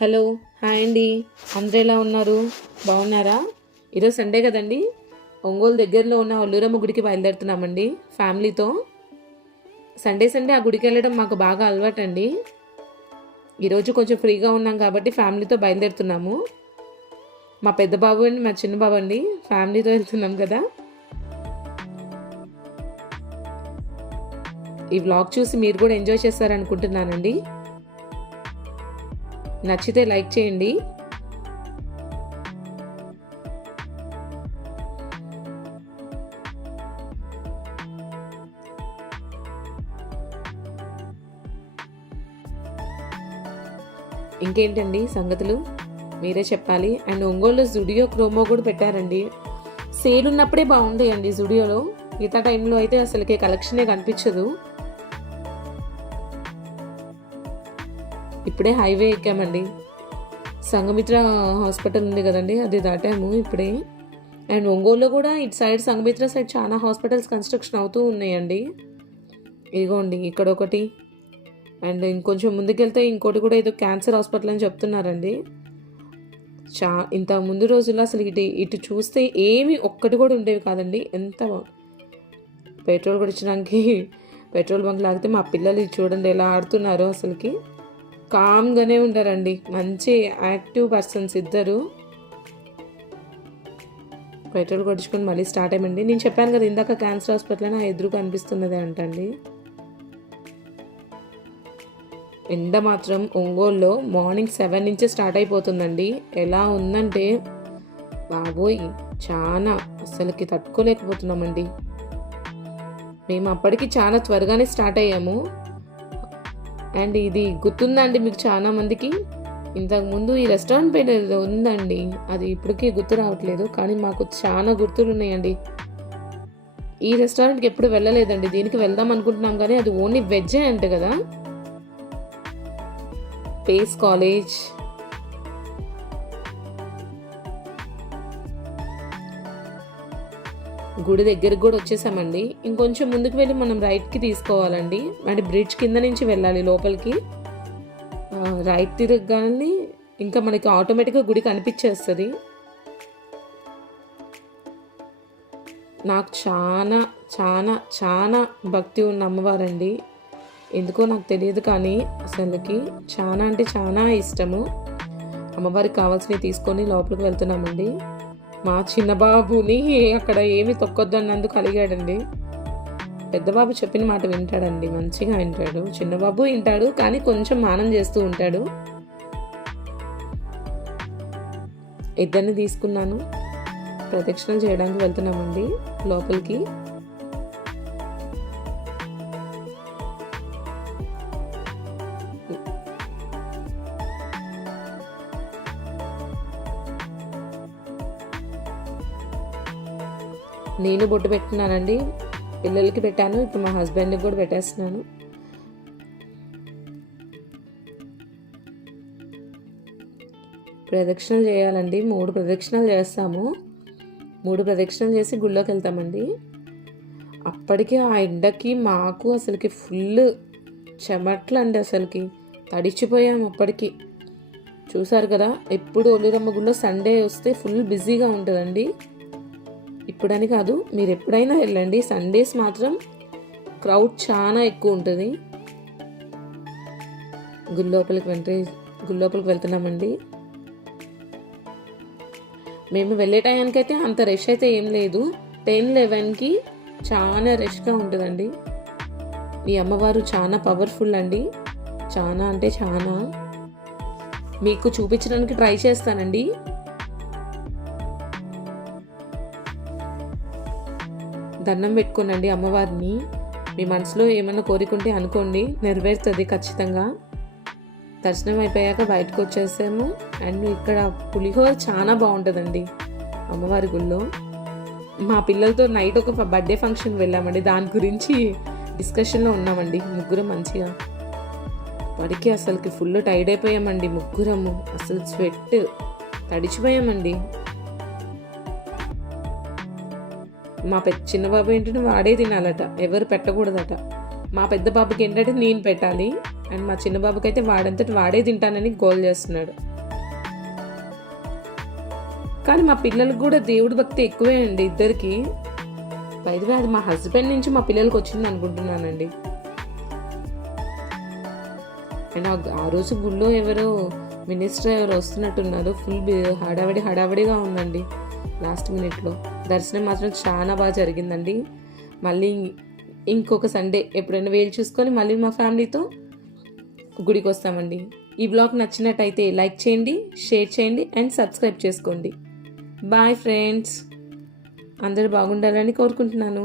Hello, hi అండి. అందరూ ఎలా ఉన్నారు? బాగున్నారా? ఈరోజు సండే కదండి. ఒంగోలు దగ్గరలో ఉన్న ఒల్లూరమ్మ గుడికి బయలుదేరుతున్నామండి ఫ్యామిలీతో. సండే సండే ఆ గుడికి వెళ్ళడం మాకు బాగా అలవాటండి. ఈరోజు కొంచెం ఫ్రీగా ఉన్నాం కాబట్టి ఫ్యామిలీతో బయలుదేరుతున్నాము. మా పెద్ద బాబు అండి, మా చిన్న బాబు అండి, ఫ్యామిలీతో వెళ్తున్నాం కదా. ఈ వ్లాగ్ చూసి మీరు కూడా ఎంజాయ్ చేస్తారనుకుంటున్నానండి. నచ్చితే లైక్ చేయండి. ఇంకేంటండి సంగతులు, మీరే చెప్పాలి. అండ్ ఒంగోలులో జుడియో క్రోమో కూడా పెట్టారండి. సేల్ ఉన్నప్పుడే బాగుంటాయండి జుడియోలో. మిగతా టైంలో అయితే అసలుకే కలెక్షనే కనిపించదు. ఇప్పుడే హైవే ఎక్కామండి. సంఘమిత్ర హాస్పిటల్ ఉంది కదండి, అది దాటాము ఇప్పుడే. అండ్ ఒంగోలులో కూడా ఇటు సైడ్ సంఘమిత్ర సైడ్ చాలా హాస్పిటల్స్ కన్స్ట్రక్షన్ అవుతూ ఉన్నాయండి. ఇదిగోండి ఇక్కడ ఒకటి, అండ్ ఇంకొంచెం ముందుకెళ్తే ఇంకోటి కూడా ఏదో క్యాన్సర్ హాస్పిటల్ అని చెప్తున్నారండి. ఇంత ముందు రోజుల్లో అసలు ఇటు చూస్తే ఏమి ఒక్కటి కూడా ఉండేవి కాదండి. ఎంత పెట్రోల్ కొట్టించడానికి పెట్రోల్ బంక్ లాగితే మా పిల్లలు చూడండి ఎలా ఆడుతున్నారో. అసలుకి కామ్గానే ఉంటారండి, మంచి యాక్టివ్ పర్సన్స్ ఇద్దరు. పెట్రోల్ కొట్టించుకొని మళ్ళీ స్టార్ట్ అయ్యండి. నేను చెప్పాను కదా ఇందాక క్యాన్సర్ హాస్పిటల్ నా ఎదురు కనిపిస్తున్నదే అంటండి. ఎండ మాత్రం ఒంగోలులో మార్నింగ్ 7 నుంచే స్టార్ట్ అయిపోతుందండి. ఎలా ఉందంటే బాబోయ్, చాలా అసలుకి తట్టుకోలేకపోతున్నామండి. మేము అప్పటికి చాలా త్వరగానే స్టార్ట్ అయ్యాము. అండ్ ఇది గుర్తుందండి మీకు చాలా మందికి, ఇంతకుముందు ఈ రెస్టారెంట్ పేరు ఉందండి, అది ఇప్పటికీ గుర్తు రావట్లేదు, కానీ మాకు చాలా గుర్తులు ఉన్నాయండి. ఈ రెస్టారెంట్కి ఎప్పుడు వెళ్ళలేదండి, దీనికి వెళ్దాం అనుకుంటున్నాం కానీ అది ఓన్లీ వెజ్జే అంట కదా. పేస్ కాలేజ్, గుడి దగ్గరికి కూడా వచ్చేసామండి. ఇంకొంచెం ముందుకు వెళ్ళి మనం రైట్కి తీసుకోవాలండి. అంటే బ్రిడ్జ్ కింద నుంచి వెళ్ళాలి లోపలికి. రైట్ తిరగగానే ఇంకా మనకి ఆటోమేటిక్గా గుడి కనిపించేస్తుంది. నాకు చాలా చాలా చాలా భక్తి ఉన్న అమ్మవారండి. ఎందుకో నాకు తెలియదు కానీ అసలుకి చాలా అంటే చాలా ఇష్టము. అమ్మవారికి కావాల్సినవి తీసుకొని లోపలికి వెళ్తున్నామండి. మా చిన్న బాబుని అక్కడ ఏమి తొక్కొద్దు అన్నందుకు అలిగాడండి. పెద్ద బాబు చెప్పిన మాట వింటాడండి, మంచిగా వింటాడు. చిన్న బాబు వింటాడు కానీ కొంచెం మానం చేస్తూ ఉంటాడు. ఇద్దరిని తీసుకున్నాను, ప్రదక్షిణలు చేయడానికి వెళ్తున్నామండి లోపలికి. నేను బొట్టు పెట్టుకున్నానండి, పిల్లలకి పెట్టాను, ఇప్పుడు మా హస్బెండ్కి కూడా పెట్టేస్తున్నాను. ప్రదక్షిణలు చేయాలండి, 3 ప్రదక్షిణలు చేస్తాము. 3 ప్రదక్షిణలు చేసి గుళ్ళోకి వెళ్తామండి. అప్పటికే ఆ ఎండకి మాకు అసలుకి ఫుల్ చెమట్లు అండి, అసలుకి తడిచిపోయాము అప్పటికి. చూసారు కదా, ఎప్పుడు ఒల్లూరమ్మ గుళ్ళో సండే వస్తే ఫుల్ బిజీగా ఉంటుందండి. ఇప్పుడని కాదు, మీరు ఎప్పుడైనా వెళ్ళండి, సండేస్ మాత్రం క్రౌడ్ చాలా ఎక్కువ ఉంటుంది. గుళ్ళోపలికి వెళ్తున్నామండి. మేము వెళ్ళే టైంకైతే అంత రష్ అయితే ఏం లేదు. 10-11కి చాలా రష్గా ఉంటుందండి. ఈ అమ్మవారు చాలా పవర్ఫుల్ అండి, చాలా అంటే చాలా. మీకు చూపించడానికి ట్రై చేస్తానండి. దండం పెట్టుకోనండి అమ్మవారిని. మీ మనసులో ఏమన్నా కోరికుంటే అనుకోండి, నెరవేరుతుంది ఖచ్చితంగా. దర్శనం అయిపోయాక బయటకు వచ్చేసాము. అండ్ ఇక్కడ పులిహోర చాలా బాగుంటుందండి అమ్మవారి గుళ్ళో. మా పిల్లలతో నైట్ ఒక బర్త్డే ఫంక్షన్ వెళ్ళామండి, దాని గురించి డిస్కషన్లో ఉన్నామండి ముగ్గురం. మంచిగా వాడికి అసలుకి ఫుల్ టైర్డ్ అయిపోయామండి ముగ్గురము, అసలు స్వెట్ తడిచిపోయామండి. మా చిన్న బాబు ఏంటంటే వాడే తినాలట, ఎవరు పెట్టకూడదట. మా పెద్ద బాబుకి ఏంటంటే నేను పెట్టాలి. అండ్ మా చిన్న బాబుకి అయితే వాడంతటి వాడే తింటానని గోల్ చేస్తున్నాడు. కానీ మా పిల్లలకు కూడా దేవుడి భక్తి ఎక్కువే అండి ఇద్దరికి. పైగా అది మా హస్బెండ్ నుంచి మా పిల్లలకి వచ్చింది అనుకుంటున్నానండి. అండ్ ఆ రోజు గుళ్ళో ఎవరో మినిస్టర్ ఎవరు వస్తున్నట్టున్నారు. ఫుల్ హడావిడిగా ఉందండి. లాస్ట్ మినిట్లో దర్శనం మాత్రం చాలా బాగా జరిగిందండి. మళ్ళీ ఇంకొక సండే ఎప్పుడైనా వేలు చూసుకొని మళ్ళీ మా ఫ్యామిలీతో గుడికి వస్తామండి. ఈ బ్లాగ్ నచ్చినట్టయితే లైక్ చేయండి, షేర్ చేయండి అండ్ సబ్స్క్రైబ్ చేసుకోండి. బాయ్ ఫ్రెండ్స్, అందరూ బాగుండాలని కోరుకుంటున్నాను.